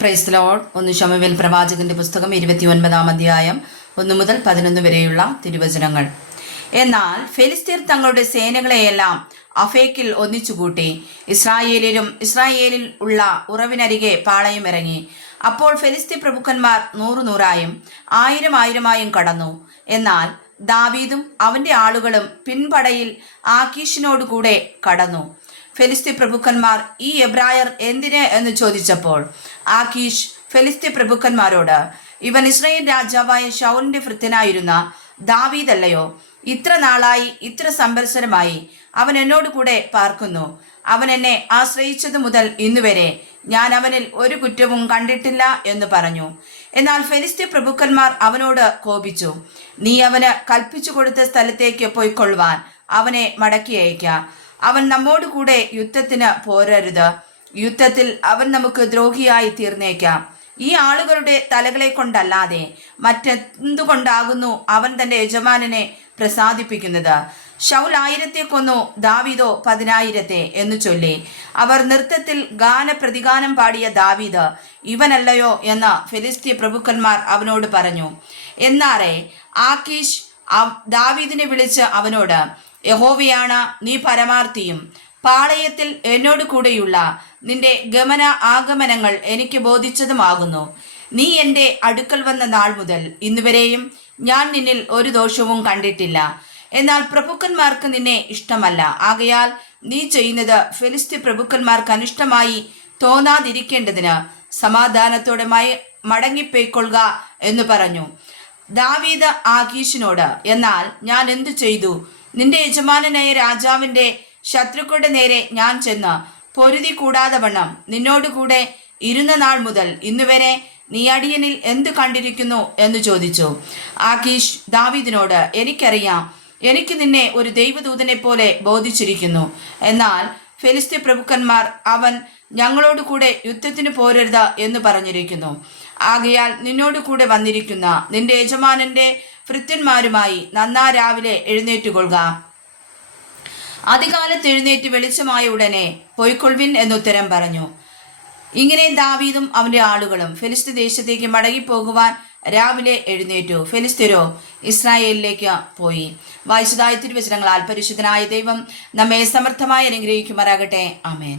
Praise the Lord. 1 ശമൂവേൽ പ്രവാചകന്റെ പുസ്തകം 29-ാം അധ്യായം 1 മുതൽ 11 വരെയുള്ള തിരുവചനങ്ങൾ. എന്നാൽ ഫെലിസ്ത്യർ തങ്ങളുടെ സേനകളെയെല്ലാം അഫേക്കിൽ ഒന്നിച്ചുകൂട്ടി ഇസ്രായേലിൽ ഉള്ള ഉറവിനരികെ പാളയമിറങ്ങി. അപ്പോൾ ഫെലിസ്ത്യ പ്രഭുക്കന്മാർ 100-100ആയും 1000-1000ആയും കടന്നു. എന്നാൽ ദാവീദും അവന്റെ ആളുകളും പിൻപടയിൽ ആക്കീഷിനോട് കൂടെ കടന്നു. ഫെലിസ്ത്യ പ്രഭുക്കന്മാർ ഈ എബ്രായർ എന്തിന് എന്ന് ചോദിച്ചപ്പോൾ ആക്കീഷ് ഫെലിസ്ത്യ പ്രഭുക്കന്മാരോട്, ഇവൻ ഇസ്രായേൽ രാജാവായ ശൗലിന്റെ ഭൃത്യനായിരുന്ന ദാവീദല്ലയോ? ഇത്ര നാളായി, ഇത്ര സംവത്സരമായി അവൻ എന്നോട് കൂടെ പാർക്കുന്നു. അവൻ എന്നെ ആശ്രയിച്ചതു മുതൽ ഇന്നുവരെ ഞാൻ അവനിൽ ഒരു കുറ്റവും കണ്ടിട്ടില്ല എന്ന് പറഞ്ഞു. എന്നാൽ ഫെലിസ്ത്യ പ്രഭുക്കന്മാർ അവനോട് കോപിച്ചു, നീ അവന് കൽപ്പിച്ചു കൊടുത്ത സ്ഥലത്തേക്ക് പോയിക്കൊള്ളുവാൻ അവനെ മടക്കി അയക്കാം. അവൻ നമ്മോട് കൂടെ യുദ്ധത്തിന് പോരരുത്. യുദ്ധത്തിൽ അവൻ നമുക്ക് ദ്രോഹിയായി തീർന്നേക്കാം. ഈ ആളുകളുടെ തലകളെ കൊണ്ടല്ലാതെ മറ്റെന്തുകൊണ്ടാകുന്നു അവൻ തന്റെ യജമാനനെ പ്രസാദിപ്പിക്കുന്നത്? ശൗൽ 1000 കൊന്നു, ദാവീദോ 10,000 എന്ന് ചൊല്ലി അവർ നൃത്തത്തിൽ ഗാനപ്രതിഗാനം പാടിയ ദാവീദ് ഇവനല്ലയോ എന്ന് ഫെലിസ്ത്യ പ്രഭുക്കന്മാർ അവനോട് പറഞ്ഞു. എന്നാറെ ആക്കീഷ് ദാവീദിനെ വിളിച്ച് അവനോട്, യഹോവയാണ് നീ പരമാർത്ഥിയും പാളയത്തിൽ എന്നോട് കൂടെയുള്ള നിന്റെ ഗമന ആഗമനങ്ങൾ എനിക്ക് ബോധിച്ചതുമാകുന്നു. നീ എൻ്റെ അടുക്കൽ വന്ന നാൾ മുതൽ ഇന്നുവരെയും ഞാൻ നിന്നിൽ ഒരു ദോഷവും കണ്ടിട്ടില്ല. എന്നാൽ പ്രഭുക്കന്മാർക്ക് നിന്നെ ഇഷ്ടമല്ല. ആകയാൽ നീ ചെയ്യുന്നത് ഫെലിസ്ത്യ പ്രഭുക്കന്മാർക്ക് അനിഷ്ടമായി തോന്നാതിരിക്കേണ്ടതിന് സമാധാനത്തോടെ മടങ്ങിപ്പോയിക്കൊള്ളുക എന്ന് പറഞ്ഞു. ദാവീദ് ആകീഷിനോട്, എന്നാൽ ഞാൻ എന്തു ചെയ്തു? നിന്റെ യജമാനനായ രാജാവിന്റെ ശത്രുക്കളുടെ നേരെ ഞാൻ ചെന്ന് പൊരുതി കൂടാതെ വണ്ണം നിന്നോടുകൂടെ ഇരുന്ന നാൾ മുതൽ ഇന്നുവരെ നീ അടിയനിൽ എന്ത് കണ്ടിരിക്കുന്നു എന്ന് ചോദിച്ചു. ആകീഷ് ദാവീദിനോട്, എനിക്കറിയാം, എനിക്ക് നിന്നെ ഒരു ദൈവദൂതനെ പോലെ ബോധിച്ചിരിക്കുന്നു. എന്നാൽ ഫെലിസ്ത്യ പ്രഭുക്കന്മാർ അവൻ ഞങ്ങളോട് കൂടെ യുദ്ധത്തിന് പോരരുത് എന്ന് പറഞ്ഞിരിക്കുന്നു. ആകയാൽ നിന്നോട് കൂടെ വന്നിരിക്കുന്ന നിന്റെ യജമാനന്റെ ഭൃത്യന്മാരുമായി നന്നാ രാവിലെ എഴുന്നേറ്റുകൊള്ളുക. അതികാലത്ത് എഴുന്നേറ്റ് വെളിച്ചമായ ഉടനെ പൊയ്ക്കൊള്ളുവിൻ എന്നുത്തരം പറഞ്ഞു. ഇങ്ങനെ ദാവീദും അവന്റെ ആളുകളും ഫെലിസ്ത്യ ദേശത്തേക്ക് മടങ്ങിപ്പോകുവാൻ രാവിലെ എഴുന്നേറ്റു. ഫെലിസ്ത്യരോ ഇസ്രായേലിലേക്ക് പോയി. വായിച്ചതായ തിരുവചനങ്ങളാൽ പരിശുദ്ധനായ ദൈവം നമ്മെ സമർത്ഥമായി അനുഗ്രഹിക്കുമാറാകട്ടെ. ആമേൻ.